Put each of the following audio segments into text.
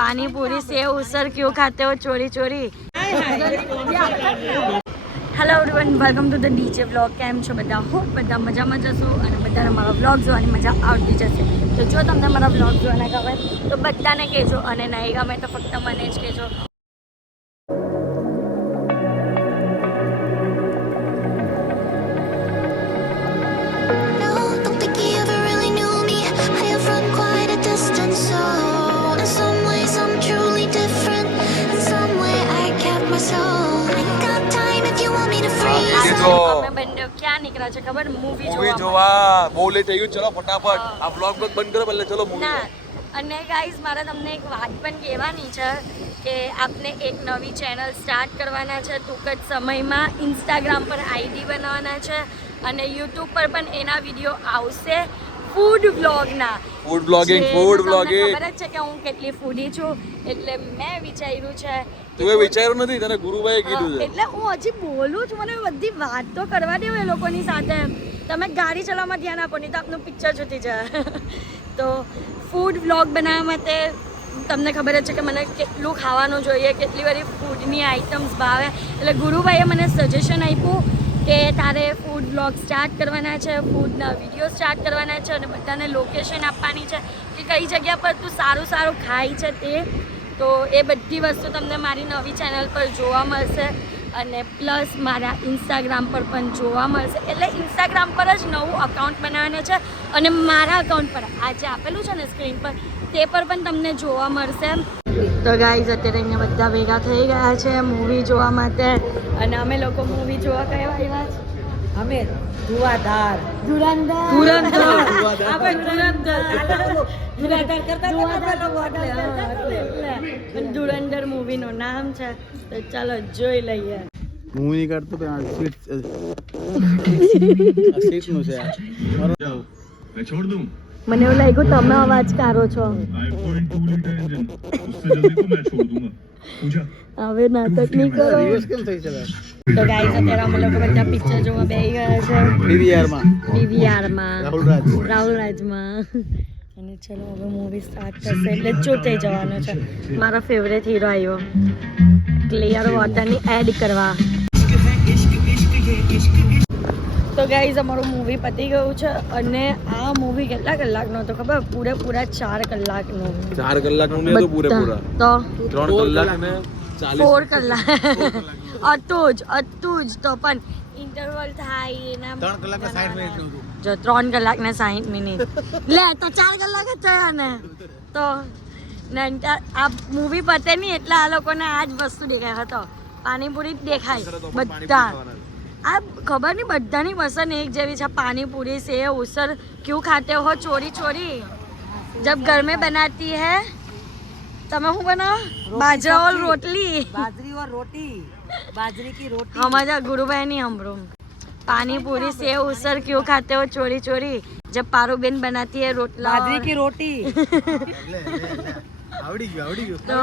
पानी पूरी सेव उसर क्यों खाते हो चोरी चोरी। Hello everyone, welcome to the DJ vlog. केम छो बधा? होप बधा मजामां जशो અને બધાને મારા વ્લોગ જોવાની મજા આવતી જશે। તો જો તમને મારા વ્લોગ જોવાના ગમે તો બધાને કહેજો, અને નહીં ગમે તો ફક્ત મને જ કહેજો। क्या निकला છે ખબર? મૂવી જોવા બહુ લેટ થઈ ગયું। ચલો ફટાફટ આ વ્લોગ બંધ કરો, પહેલા ચલો મૂવી। અને ગાઈઝ મારે તમને એક વાત પણ કહેવાની છે કે આપને એક નવી ચેનલ સ્ટાર્ટ કરવાના છે ટૂંક જ સમયમાં। ઇન્સ્ટાગ્રામ પર આઈડી બનાવવાના છે અને યુટ્યુબ પર પણ એના વિડીયો આવશે ફૂડ વ્લોગના। ફૂડ વ્લોગિંગ ખબર જ છે કે હું કેટલી ફૂડી છું, એટલે મેં વિચાર્યું છે। તું વિચાર્યું નથી, તને ગુરુભાઈએ કીધું છે એટલે હું હજી બોલું છું। મને બધી વાત તો કરવા દેવો એ લોકોની સાથે। તમે ગાડી ચલાવવામાં ધ્યાન આપો, નહીં તો આપનું પિક્ચર છૂટી જાય। તો ફૂડ વ્લોગ બનાવવા માટે તમને ખબર જ છે કે મને કેટલું ખાવાનું જોઈએ, કેટલી બધી ફૂડની આઇટમ્સ ભાવે। એટલે ગુરુભાઈએ મને સજેશન આપ્યું કે તારે ફૂડ વ્લોગ સ્ટાર્ટ કરવાના છે, ફૂડના વિડીયો સ્ટાર્ટ કરવાના છે અને બધાને લોકેશન આપવાની છે કે કઈ જગ્યા પર તું સારું સારું ખાય છે તે। તો એ બધી વસ્તુ તમને મારી નવી ચેનલ પર જોવા મળશે અને પ્લસ મારા ઇન્સ્ટાગ્રામ પર પણ જોવા મળશે। એટલે ઇન્સ્ટાગ્રામ પર જ નવું અકાઉન્ટ બનાવવાનું છે અને મારા અકાઉન્ટ પર આ જે આપેલું છે ને સ્ક્રીન પર તે પર પણ તમને જોવા મળશે। તો ગાઈઝ અત્યારે અહીંયા બધા ભેગા થઈ ગયા છે મૂવી જોવા માટે। અને અમે લોકો મૂવી જોવા કયા આવ્યા છે? અમે ધુઆધાર ધુરંધર મૂવીનું નામ છે, તો ચાલો જોઈ લઈએ। હું નહીં કાઢતો સીટનું છે। छोड़ दूं? મને એવું લાગ્યું તમે અવાજ કાઢો છો। હવે નાટક નહીં કરો। તો ગાઈસ અત્યારે અમે લોકો બધા પિક્ચર જોવા બેસી ગયા છે પીવીઆરમાં રાહુલ રાજમાં। અને ચલો હવે મૂવી સ્ટાર્ટ થશે એટલે ચૂપ થઈ જવાનું છે। મારો ફેવરેટ હીરો આવ્યો ક્લિયર વોટરની એડ કરવા। તો ગાઈઝ અમારું મૂવી પતી ગયું છે અને આ મૂવી કેટલા કલાકનો હતો ખબર? પૂરેપૂરા 4 કલાકનો। 4 કલાકનું નહીં તો પૂરેપૂરા તો 3 કલાક ને 4 કલાક હતું જ તો પણ ઇન્ટરવલ થાય એના 3 કલાક ને 60 મિનિટ હતું। જો 3 કલાક ને 60 મિનિટ લે તો 4 કલાક જ થયા ને। તો આ મૂવી પતે નહીં એટલે આ લોકોને આ જ વસ્તુ દેખાય હતો, પાણીપુરી જ દેખાય બધા। આ ખબર નહીં બધાની પસંદ એક જેવી છે। पानीपुरी सेव उसर क्यों खाते हो चोरी चोरी जब घर में बनाती है। તમે શું બનાવો? બાજરા और रोटली, बाजरी और रोटी, बाजरे की रोटी। हमारा गुरुभाई नहीं हमरो। पानीपुरी सेव उसर क्यों खाते हो चोरी चोरी जब पारूबेन बनाती है रोटला बाजरी की रोटी। આવડી ગયું તો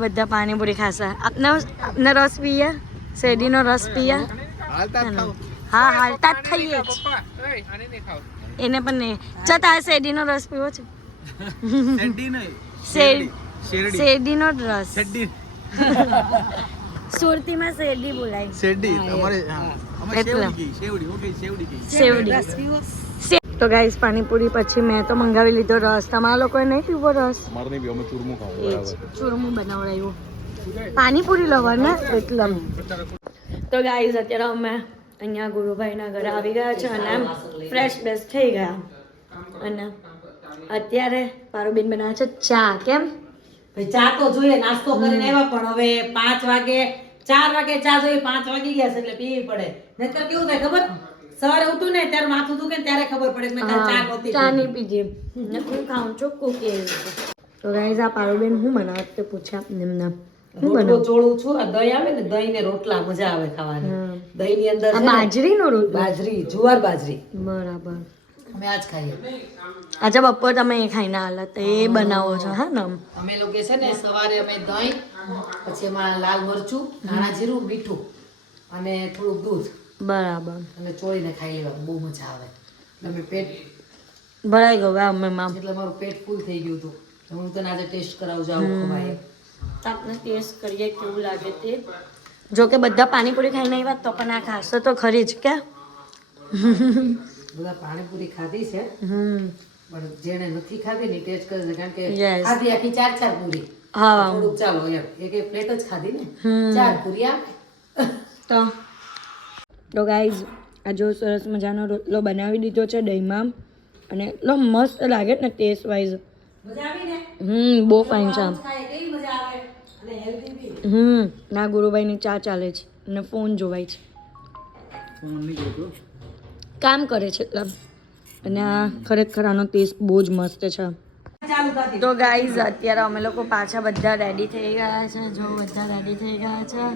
બધા પાણીપુરી ખાશે। આપને રસ પીએ? શેરડીનો રસ પીએ? હા હાલતા જ થઈએ જ એને પણ નહીં। ચાલ તારે શેરડીનો રસ પીવો છે? શેરડીનો રસ સુરતીમાં શેરડી બોલાય। શેવડી। તો ગાઈસ પાણીપુરી પછી મેં તો મંગાવી લીધો રસ। તમારા લોકોએ નહીં પીવો રસ? ચૂરમું બનાવડાવ્યું પાણીપુરી લવર ને એટલે। તો ગાઈસ અત્યારે અમે અહીંયા ગુરુભાઈના ઘરે આવી ગયા છે અને ફ્રેશ બેસ થઈ ગયા અને અત્યારે પારુબેન બનાવે છે ચા। કેમ ભાઈ ચા તો જોઈએ, નાસ્તો કરીને આવ્યા પણ હવે 5 વાગે 4 વાગે ચા જોઈએ, 5 વાગી ગયા છે એટલે પીવી પડે। નહીતર કેવું થાય ખબર? સવારે ઉઠું ને ત્યારે માથું દુખે ને ત્યારે ખબર પડે કે મેં ચા નહોતી ચા નહીં પીધી ને હું ખાઉં છું કુકી। તો ગાઈસ આ પારુબેન હું બનાવત તે પૂછ્યા એમને રોટલો ચોળું છું। આ દહીં આવે ને, દહીં ને રોટલા મજા આવે ખાવાની। દહીં ની અંદર બાજરીનો રોટલો, બાજરી, જુવાર બાજરી બરાબર અમે આજ ખાઈએ। આજે બપોર તમે એ ખાઈને હાલત એ બનાવો છો? હા ને અમે લોકો છે ને સવારે અમે દહીં, પછી એમાં લાલ મરચું, ધાણા જીરું, મીઠું અને થોડુંક દૂધ બરાબર અને ચોળીને ખાઈ લેવાનું, બહુ મજા આવે। તમે પેટ ભરાઈ ગયું અમે મામ એટલે મારું પેટ ફૂલ થઈ ગયું હતું। હું તને આજે ટેસ્ટ કરાવું છું આવું ખવાય તો આપણે ટેસ્ટ કરીએ કેવું લાગે તે જો કે બધા પાણીપુરી ખાઈને આવ્યા તો પણ આ ખાશો તો ખરી જ કે બધા પાણીપુરી ખાધી છે પણ જેને નથી ખાધી ને ટેસ્ટ કરે છે કારણ કે Yes. ખાધી આખી 4 પૂરી હા થોડુંક ચાલો એમ એક પ્લેટ જ ખાધી ને 4 પૂરી આપે તો ગાઈઝ આ જો સરસ મજાનો રોટલો બનાવી દીધો છે દહીંમાં અને એટલો મસ્ત લાગે ને ટેસ્ટ વાઇઝ મજા આવી ને બહુ ફાઇન છે ખાય કેવી મજા આવે અને હેલ્ધી બી ના ગુરુભાઈની ચા ચાલે છે અને ફોન જોવાય છે ફોન નહીં જોતો કામ કરે છે એટલે અને આ ખરેખર આનો ટેસ્ટ બહુ જ મસ્ત છે ચાલુ કરી તો ગાઈઝ અત્યારે અમે લોકો પાછા બધા રેડી થઈ ગયા છે જો બધા રેડી થઈ ગયા છે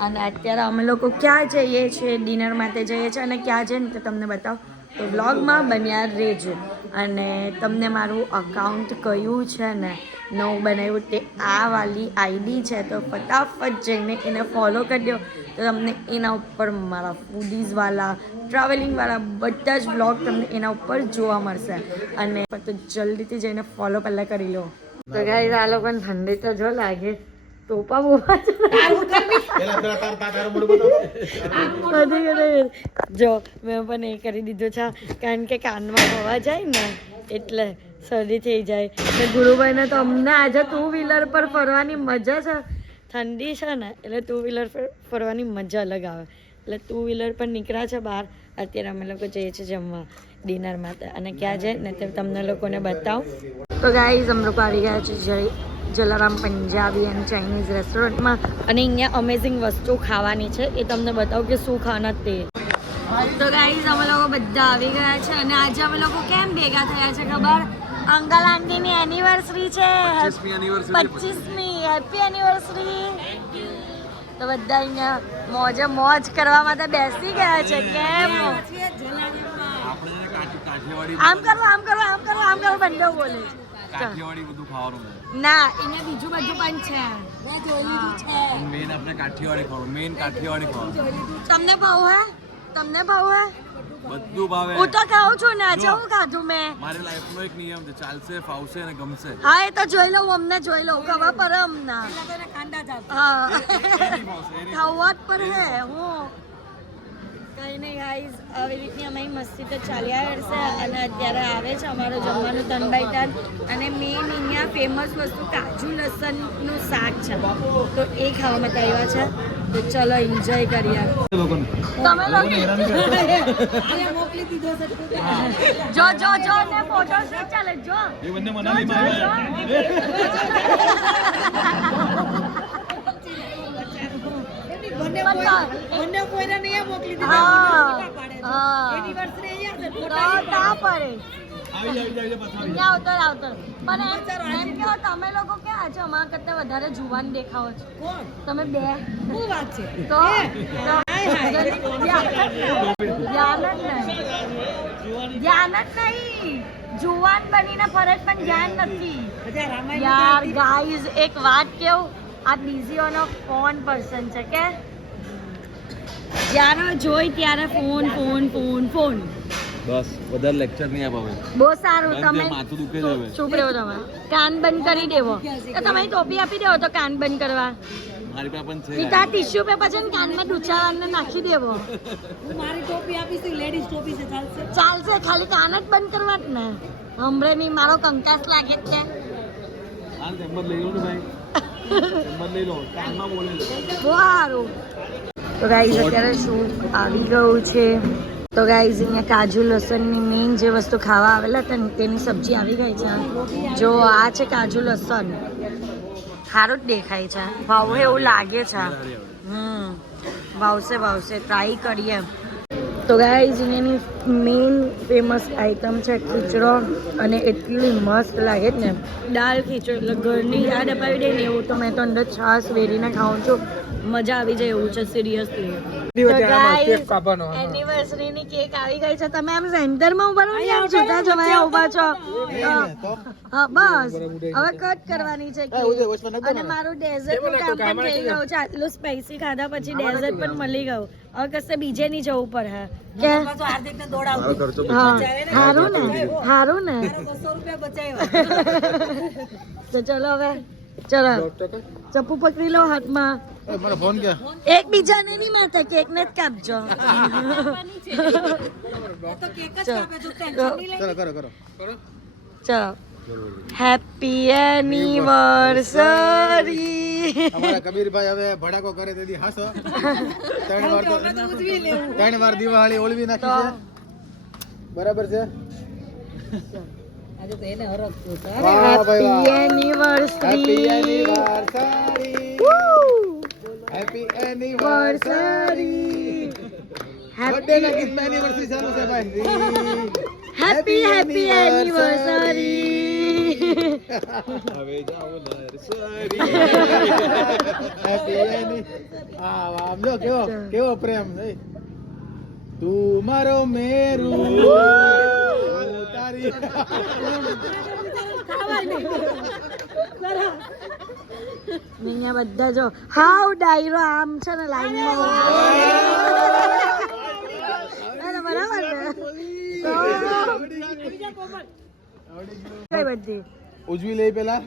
અને અત્યારે અમે લોકો ક્યાં જઈએ છીએ ડિનર માટે જઈએ છીએ અને ક્યાં જઈએ ને તો તમને બતાવો તો વ્લોગમાં બન્યા રહેજો અને તમને મારું અકાઉન્ટ કયું છે ને નવું બનાવ્યું તે આ વાલી આઈડી છે તો ફટાફટ જઈને એને ફોલો કરી દો તો તમને એના ઉપર મારા ફૂડીઝવાળા ટ્રાવેલિંગવાળા બધા જ વ્લોગ તમને એના ઉપર જોવા મળશે અને તો જલ્દીથી જઈને ફોલો પહેલાં કરી લો તો ગાઈઝ આ લોકોને ઠંડી તો જો લાગે ટોપા બોપા જો મેં પણ એ કરી દીધું છે કારણ કે કાનમાં હવા જાય ને એટલે શરદી થઈ જાય ને ગુરુભાઈને તો અમને આજે ટુ વ્હીલર પર ફરવાની મજા છે ઠંડી છે ને એટલે ટુ વ્હીલર પર ફરવાની મજા અલગ આવે એટલે ટુ વ્હીલર પર નીકળ્યા છે બહાર અત્યારે અમે લોકો જઈએ છીએ જમવા ડિનર માટે અને ક્યાં જાય ને તે તમને લોકોને બતાવું તો ગાઈઝ અમે લોકો આવી ગયા છે જલારામ પંજાબી એન્ડ ચાઇનીઝ રેસ્ટોરન્ટમાં અને અહીંયા અમેઝિંગ વસ્તુ ખાવાની છે એ તમને બતાવું કે શું ખાના તે તો ગાઈઝ અમે લોકો બધા આવી ગયા છે અને આજે અમે લોકો કેમ ભેગા થયા છે ખબર અંકલ આંટીની એનિવર્સરી છે 25મી હેપી એનિવર્સરી તો બધા અહીંયા મોજે મોજ કરવા માટે બેસી ગયા છે કેમ આમ કરો આમ કરો આમ કરો આમ કરો બંને બોલે કાઠિયાવાડી બધું ખાવાનું ના એને બીજું બધું પણ છે મેન આપણે કાઠિયાવાડી ખાવાનું મેન કાઠિયાવાડી ખાવાનું તમને ભાવ હે તમને ભાવ હે બધું ભાવે હું તો ખાઉં છું ને આજે હું ખાધું મેં મારી લાઈફનો એક નિયમ છે ચાલશે ફાવશે અને ગમશે હા એ તો જોઈ લઉં અમને જોઈ લઉં ખબર પડે અમને હા ખાવા જ પડે હું કઈ નહીં ગાઈઝ આવી રીતની અમારી મસ્તી તો ચાલ્યા કરશે અને અત્યારે આવે છે અમારું જમવાનું તન બાય તન અને મેઇન અહીંયા ફેમસ વસ્તુ કાજુ લસણનું શાક છે તો એ ખાવા માટે આવ્યા છે તો ચલો એન્જોય કરીએ તમે લોકો મોકલી દીધો છે જો જો જો ને ફોટો શૂટ ચાલે જો એ બંને મનાલીમાં બંને કોઈને નહીં મોકલી હા દીધા હા એનિવર્સરી અહીંયા છે તો તા પડે આવી જાય પાછા અહીંયા આવતર આવતર પણ એમ કહો તમે લોકો ક્યાં છો અમારા કરતા વધારે જુવાન દેખાવો છો કોણ તમે બે શું વાત છે તો ધ્યાન જ નહીં જુવાન બનીને ફરજ પણ ધ્યાન નથી યાર ગાઈઝ એક વાત કેવું આ બીઝીઓનો ફોન પર્સન છે કે જ્યારે જોઈ ત્યારે ફોન ફોન ફોન ફોન બસ વધારે લેક્ચર નહીં આપાવે બહુ સારું તમે માથું દુખે છે હવે ચૂપ રહ્યો તમે કાન બંધ કરી દેવો તો તમે ટોપી આપી દેવો તો કાન બંધ કરવા મારી પાસે પણ છે નહીં તો આ ટીશ્યુ પેપર છે ને કાનમાં ડૂચાવાને નાખી દેવો હું મારી ટોપી આપીશ લેડીઝ ટોપી છે ચાલશે ચાલશે ખાલી કાન જ બંધ કરવા જ ને હમણાં નહીં મારો કંકાસ લાગે જ છે હાલ હિંમત લઈ લો ને ભાઈ હિંમત લઈ લો કાનમાં બોલે લો બહુ સારું તો ગાઈઝ અત્યારે શું આવી ગયું છે તો ગાઈઝ અહીંયા કાજુ લસણની મેઇન જે વસ્તુ ખાવા આવેલા હતા ને તેની સબ્જી આવી ગઈ છે જો આ છે કાજુ લસણ સારું જ દેખાય છે ભાવ એવું લાગે છે ભાવશે ભાવશે ટ્રાય કરીએ તો ગાઈઝ અહીંયાની મેઇન ફેમસ આઈટમ છે ખીચડો અને એટલી મસ્ત લાગે ને દાળ ખીચડો એટલે ઘરની યાદ અપાવી દે ને એવું તો મેં તો અંદર છાશ વેરીને ખાઉં છું મજા આવી જાય એવું છે સિરિયસલી. એનિવર્સરી ની કેક આવી ગઈ છે. તમે આમ સેન્ટર માં ઉભા રહો ને, આમ જુદા જવાયા ઉભા છો. હા બસ હવે કટ કરવાની છે કેક. અને મારું ડેઝર્ટ નું કામ પણ થઈ ગયું છે. આટલું સ્પાઈસી ખાધા પછી ડેઝર્ટ પણ મળી ગયું. હવે કશે બીજે નહીં જવું પડે કે હાર્દિકને દોડાવું હારું ને હારું ને. 200 રૂપિયા બચાવ્યા. તો ચલો હવે ચલો ચપ્પુ પકડી લો હાથમાં. એકબીજાને નહીં મારતા, કેક ને જ કાપજો. તો કેક જ કાપે, તું ટેન્શન નહીં લે. ચલો હેપી એનિવર્સરી. અમારા કબીરભાઈ હવે ભડાકો કરે તેથી હાસો. ત્રણ વાર દિવાળી ઓળવી નાખી છે. બરાબર છે. આજે તો એને હરખ થયો છે. Happy anniversary. Happy anniversary. Birthday ના ગીતમાં એનિવર્સરી ચાલુ છે ભાઈ. Happy happy anniversary. હવે જાઓ નર્સરી. હેપી એની આમ જો કેવો કેવો પ્રેમ છે. તું મારો મેરુ તારી અહીંયા બધા જો હાઉ ડાયરો આમ છે ને લાઈનમાં બરાબર ને. કઈ બધી ઉજવી લઈ પેલા.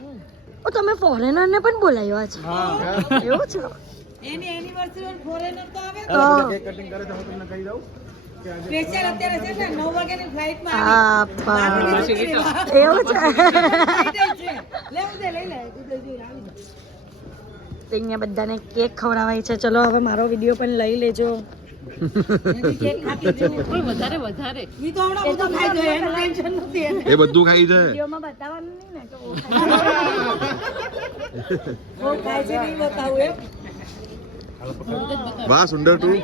ઓ તમે ફોરેનર ને પણ બોલાવ્યા છે એવું છે. એની એનિવર્સરી પર ફોરેનર તો આવે. કેક કટિંગ કરે તો હું તમને કહી દઉં. સ્પેશિયલ અત્યારે છે ને 9 વાગ્યાની ફ્લાઇટમાં આ એવું છે. લેવું દે લઈ લે. તો અહીંયા બધાને કેક ખવડાવાય છે. ચલો હવે મારો વિડીયો પણ લઈ લેજો. કેક ખાતી જવું. વધારે ઈ તો હમણાં બધું ખાઈ જાય, એનું ટેન્શન નથી એને. એ બધું ખાઈ જાય. વિડીયોમાં બતાવવાનું નહીં ને કે બહુ ખાય છે નહીં બતાવું એમ. વાહ સુંદર તું.